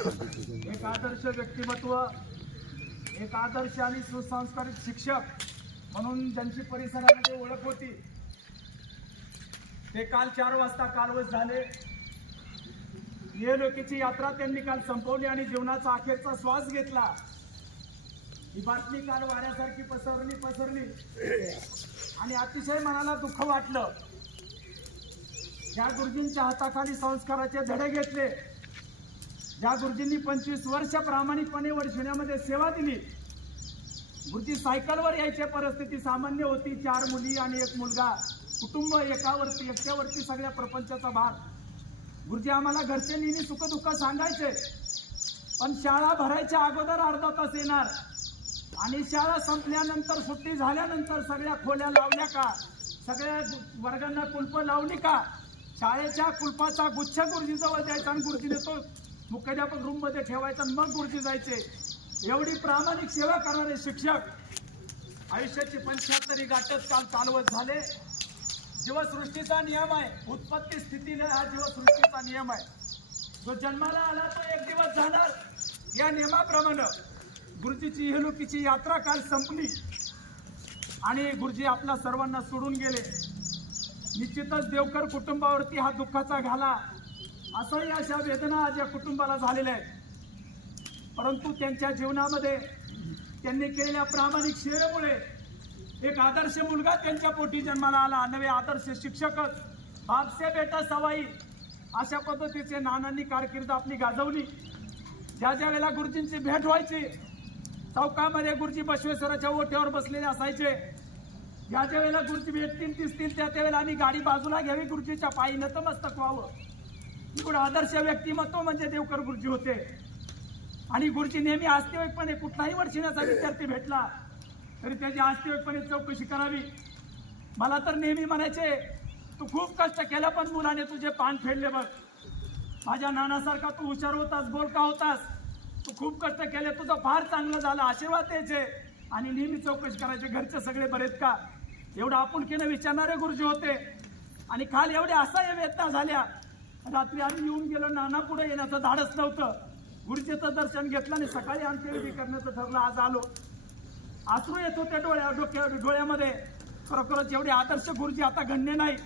एक आदर्श व्यक्तिमत्व एक आदर्श आणि सुसंस्कारित शिक्षक म्हणून ज्यांची परिसरामध्ये ओळख होती. ते काल चार वाजता कालवश झाले. नियलोकीची यात्रा त्यांनी काल संपवली आणि जीवनाचा अखेरचा श्वास घेतला. ही बातमी काल वाऱ्यासारखी पसरली पसरली. आणि अतिशय मनाला दुःख वाटलं. ज्या गुरुजींच्या हाताखाली संस्काराचे धडे घेतले. ज्या गुरुजींनी पंचवीस वर्ष प्रामाणिकपणे वर्षण्यामध्ये सेवा दिली गुरुजी सायकलवर यायची परिस्थिती सामान्य होती. चार मुली आणि एक मुलगा. कुटुंब एकावरती एकट्यावरती सगळ्या प्रपंचाचा भाग. गुरुजी आम्हाला घरचे नेहमी सुखदुःख सांगायचे पण शाळा भरायच्या अगोदर अर्धा तास येणार. आणि शाळा संपल्यानंतर सुट्टी झाल्यानंतर सगळ्या खोल्या लावल्या का? सगळ्या वर्गांना कुलप लावली का? शाळेच्या कुलपाचा गुच्छ गुरुजीजवळ द्यायचा आणि गुरुजीने तो मुख्याध्यापक आपण रूममध्ये ठेवायचा मग गुरुजी जायचे. एवढी प्रामाणिक सेवा करणारे शिक्षक आयुष्याची पंच्याहत्तरी गाठच काल चालवत झाले. जीवसृष्टीचा नियम आहे. उत्पत्ती स्थितीने हा जीवसृष्टीचा नियम आहे. जो जन्माला आला तो एक दिवस जाणार या नियमाप्रमाणे गुरुजीची हेलुकीची यात्रा काल संपली. आणि गुरुजी आपल्या सर्वांना सोडून गेले. निश्चितच देवकर कुटुंबावरती हा दुःखाचा घाला. असंही अशा वेदना आज या कुटुंबाला झालेल्या आहेत. परंतु त्यांच्या जीवनामध्ये त्यांनी केलेल्या प्रामाणिक सेवेमुळे एक आदर्श मुलगा त्यांच्या पोटी जन्माला आला. नवे आदर्श शिक्षकच बापसे बेटा सवाई अशा पद्धतीचे नानांनी कारकीर्द आपली गाजवली. ज्या ज्या वेळेला गुरुजींची भेट व्हायची चौकामध्ये गुरुजी बसवेश्वराच्या ओठ्यावर बसलेले असायचे. ज्या ज्या वेळेला गुरुजी भेटतील दिसतील त्या त्यावेळेला आम्ही गाडी बाजूला घ्यावी गुरुजीच्या पायी नतमस्तक व्हावं. इकडं आदर्श व्यक्तिमत्व म्हणजे देवकर गुरुजी होते. आणि गुरुजी नेहमी आस्तिकपणे कुठलाही वर्षिण्याचा विद्यार्थी भेटला तरी त्याची आस्तिकपणे चौकशी करावी. मला तर नेहमी म्हणायचे तू खूप कष्ट केलं पण मुलाने तुझे पान फेडले बघ. माझ्या नानासारखा तू हुशार होतास बोलका होतास. तू खूप कष्ट केले तुझं फार चांगलं झालं आशीर्वाद द्यायचे. आणि नेहमी चौकशी करायचे घरचे सगळे बरेत का? एवढं आपुलकीनं विचारणारे गुरुजी होते. आणि काल एवढ्या असह्य वेदना झाल्या. रात्री आम्ही येऊन गेलो नाना पुढे येण्याचं धाडच नव्हतं. गुरुजीचं दर्शन घेतलं आणि सकाळी अंत्यविधी करण्याचं ठरलं आज आलो. आसरू येतो त्या डोळ्या डोक्या डोळ्यामध्ये. खरोखरच एवढे आदर्श गुरुजी आता घडणे नाही.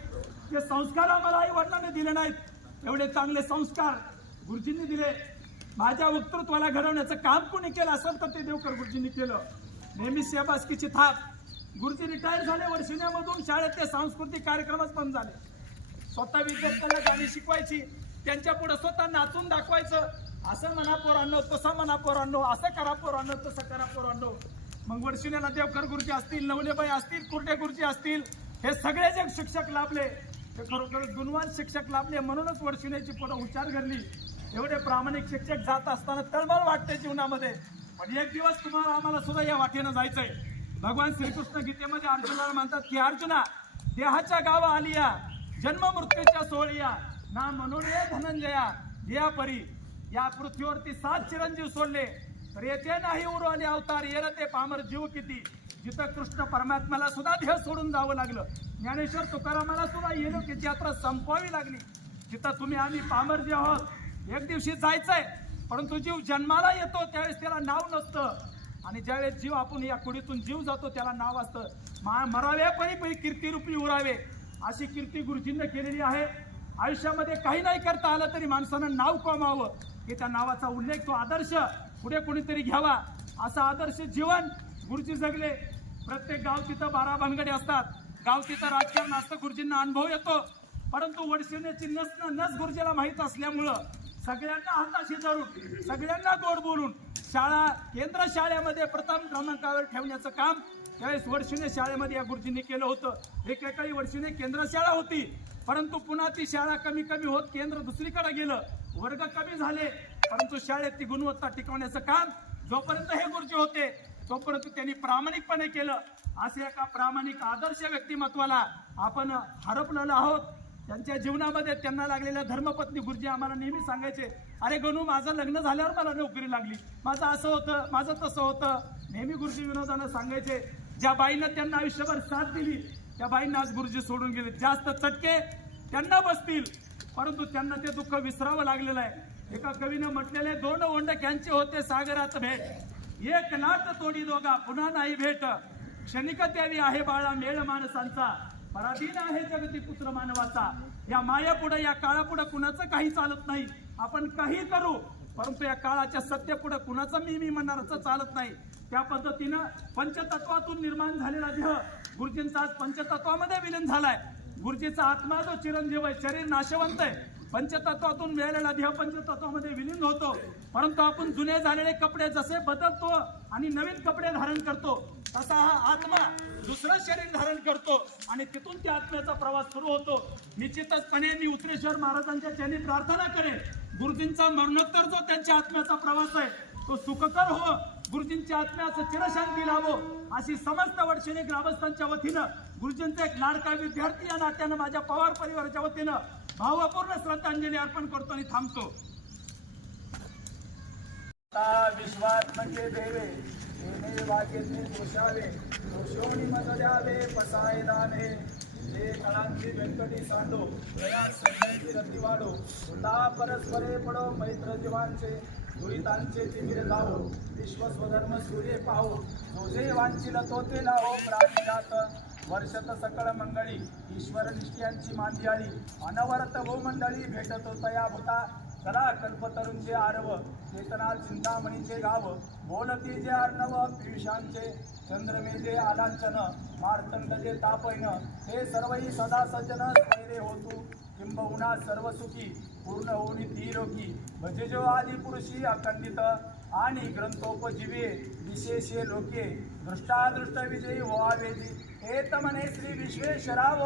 ते संस्कार आम्हाला आई वडिलांनी दिले नाहीत. एवढे चांगले संस्कार गुरुजींनी दिले. माझ्या वक्तृत्वाला घडवण्याचं काम कोणी केलं असेल तर ते देवकर गुरुजींनी केलं. नेहमी सेबासकीची थाप. गुरुजी रिटायर झाले वर्षिण्यामधून शाळेत ते सांस्कृतिक कार्यक्रमच बंद झाले. स्वतः विद्यार्थ्याला गाणी शिकवायची त्यांच्या पुढे स्वतः नाचून दाखवायचं. असं म्हणा पोरांनो तसं म्हणा पोरांनो असं करा पोरांनो तसं करा पोरांनो. मग वर्षिण्याला देवकर गुरुजी असतील नवलेबाई असतील कुर्टे गुरुजी असतील हे सगळे जे शिक्षक लाभले. हे खरोखर गुणवान शिक्षक लाभले म्हणूनच वर्षिण्याची पुढे उच्चार घडली. एवढे प्रामाणिक शिक्षक जात असताना तळमळ वाटते जीवनामध्ये. पण एक दिवस तुम्हाला आम्हाला सुद्धा या वाटेनं जायचंय. भगवान श्रीकृष्ण गीतेमध्ये अर्जुनाला म्हणतात की अर्जुना देहाच्या गावा आलिया. जन्म मृत्यूच्या सोहळिया. ना म्हणून ये धनंजया या परी या पृथ्वीवरती सात चिरंजीव सोडले. तर येथे नाही उरवले अवतार येर ते पामर जीव किती? जिथं कृष्ण परमात्म्याला सुद्धा देह सोडून जावं लागलं. ज्ञानेश्वर तुकारामाला सुद्धा येणुकीची यात्रा संपवावी लागली. जिथं तुम्ही आम्ही पामर जे आहोत एक दिवशी जायचंय परंतु जीव जन्माला येतो त्यावेळेस त्याला नाव नसतं. आणि ज्यावेळेस जीव आपण या कुडीतून जीव जातो त्याला नाव असतं. मा मरावे परी परी कीर्तिरूपी उरावे. अशी कीर्ती गुरुजींनी केलेली आहे. आयुष्यामध्ये काही नाही करता आलं तरी माणसानं नाव कमावं. की त्या नावाचा उल्लेख तो आदर्श पुढे कोणीतरी घ्यावा. असा आदर्श जीवन गुरुजी जगले. प्रत्येक गाव तिथं बारा भानगडे असतात. गाव तिथं राजकारण असतं गुरुजींना अनुभव येतो. परंतु वडशिवण्याची नस नस गुरुजीला माहीत असल्यामुळं सगळ्यांना हाताशी धरून सगळ्यांना गोड बोलून शाळा केंद्र शाळेमध्ये प्रथम क्रमांकावर ठेवण्याचं काम त्यावेळेस वर्षीने शाळेमध्ये या गुरुजींनी केलं होतं. एकेकाळी वर्षिणे केंद्र शाळा होती. परंतु पुन्हा ती शाळा कमी कमी होत केंद्र दुसरीकडे गेलं. वर्ग कमी झाले. परंतु शाळेत ती गुणवत्ता टिकवण्याचं काम जोपर्यंत हे गुरुजी होते तोपर्यंत त्यांनी प्रामाणिकपणे केलं. असे एका प्रामाणिक आदर्श व्यक्तिमत्वाला आपण हरपलेलो आहोत. त्यांच्या जीवनामध्ये त्यांना लागलेल्या धर्मपत्नी गुरुजी आम्हाला नेहमी सांगायचे अरे गणू माझं लग्न झाल्यावर मला नोकरी लागली. माझं असं होतं माझं तसं होतं. नेहमी गुरुजी विनोदानं सांगायचे ज्या बाईनं त्यांना आयुष्यभर साथ दिली त्या बाईंना आज गुरुजी सोडून गेले. जास्त चटके त्यांना बसतील परंतु त्यांना ते दुःख विसरावं लागलेलं आहे. एका कवीनं म्हटलेले दोन ओंडक्यांचे होते सागरात भेट? एक लाट तोडी दोघा पुन्हा नाही भेट. क्षणिक त्यावी आहे बाळा मेळ माणसांचा. पराधीन आहे जगती पुत्र मानवाचा. या मायापुढं या काळापुढे कुणाचं काही चालत नाही. आपण काही करू परंतु या काळाच्या सत्य पुढे कुणाचं मी मी म्हणणारच चालत नाही. त्या पद्धतीनं पंचतत्वातून निर्माण झालेला देह गुरुजींचा आज पंचतत्वामध्ये विलीन झालाय. गुरुजीचा आत्मा जो चिरंजीव आहे शरीर नाशवंत आहे. पंचतत्वातून मिळालेला देह पंचतत्वामध्ये विलीन होतो. परंतु आपण जुने झालेले कपडे जसे बदलतो आणि नवीन कपडे धारण करतो तसा हा आत्मा दुसरं शरीर धारण करतो आणि तिथून त्या आत्म्याचा प्रवास सुरू होतो. निश्चितचपणे मी उत्रेश्वर महाराजांच्या चरणी प्रार्थना करेन. गुरुजींचा मरणोत्तर जो त्यांच्या आत्म्याचा प्रवास आहे तो सुखकर हो. गुरुजींच्या आत्म्याचं चिरशांती लाभो. अशी समस्त वर्षिणी ग्रामस्थांच्या वतीनं गुरुजींचा एक लाडका विद्यार्थी या नात्यानं माझ्या पवार परिवाराच्या वतीनं भावपूर्ण श्रद्धांजली अर्पण करतो आणि थांबतो. विश्वास म्हणजे देवे येणे वाक्यते दोषावे दोषोणी मत द्यावे पसायदाने जे कळांची व्यंकटी सांडो प्रयास संध्याची रती वाढो तुला परस्परे पडो मैत्र जीवांचे दुरितांचे तिमिर जावो विश्व स्वधर्म सूर्य पाहो जो जे वांचिल तो ते लावो प्राणिजात वर्षत सकळ मंगळी ईश्वर निष्ठ्यांची मांदियाळी अनवरत भूमंडळी भेटतो तया भूता जरा कल्पतरुण जे आरव चेतना चिंतामणीचे गाव बोलते जे अर्णव पियुषांचे चंद्रमेजे आलांचन मार्तंडजे तापैन हे सर्वही सदा सज्जन स्थैर्य होतू. किंबहुना सर्व सुखी पूर्ण होणी ती रोगी भजजो आदी पुरुषी अखंडित आणि ग्रंथोपजीवे विशेषे लोके. दृष्टादृष्ट विजयी व्हावेजी हे तमने श्री विश्वेश्वराव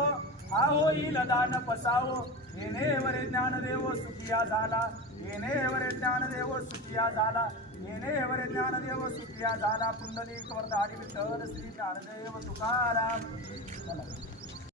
हा होईल दान पसावो. येणे वरे ज्ञानदेव सुखिया झाला. येणे वरे ज्ञानदेव सुखिया झाला. येणे वरे ज्ञानदेव सुखिया झाला. पुंडलिक वरदारी विठ्ठल श्री ज्ञानदेव तुकाराम.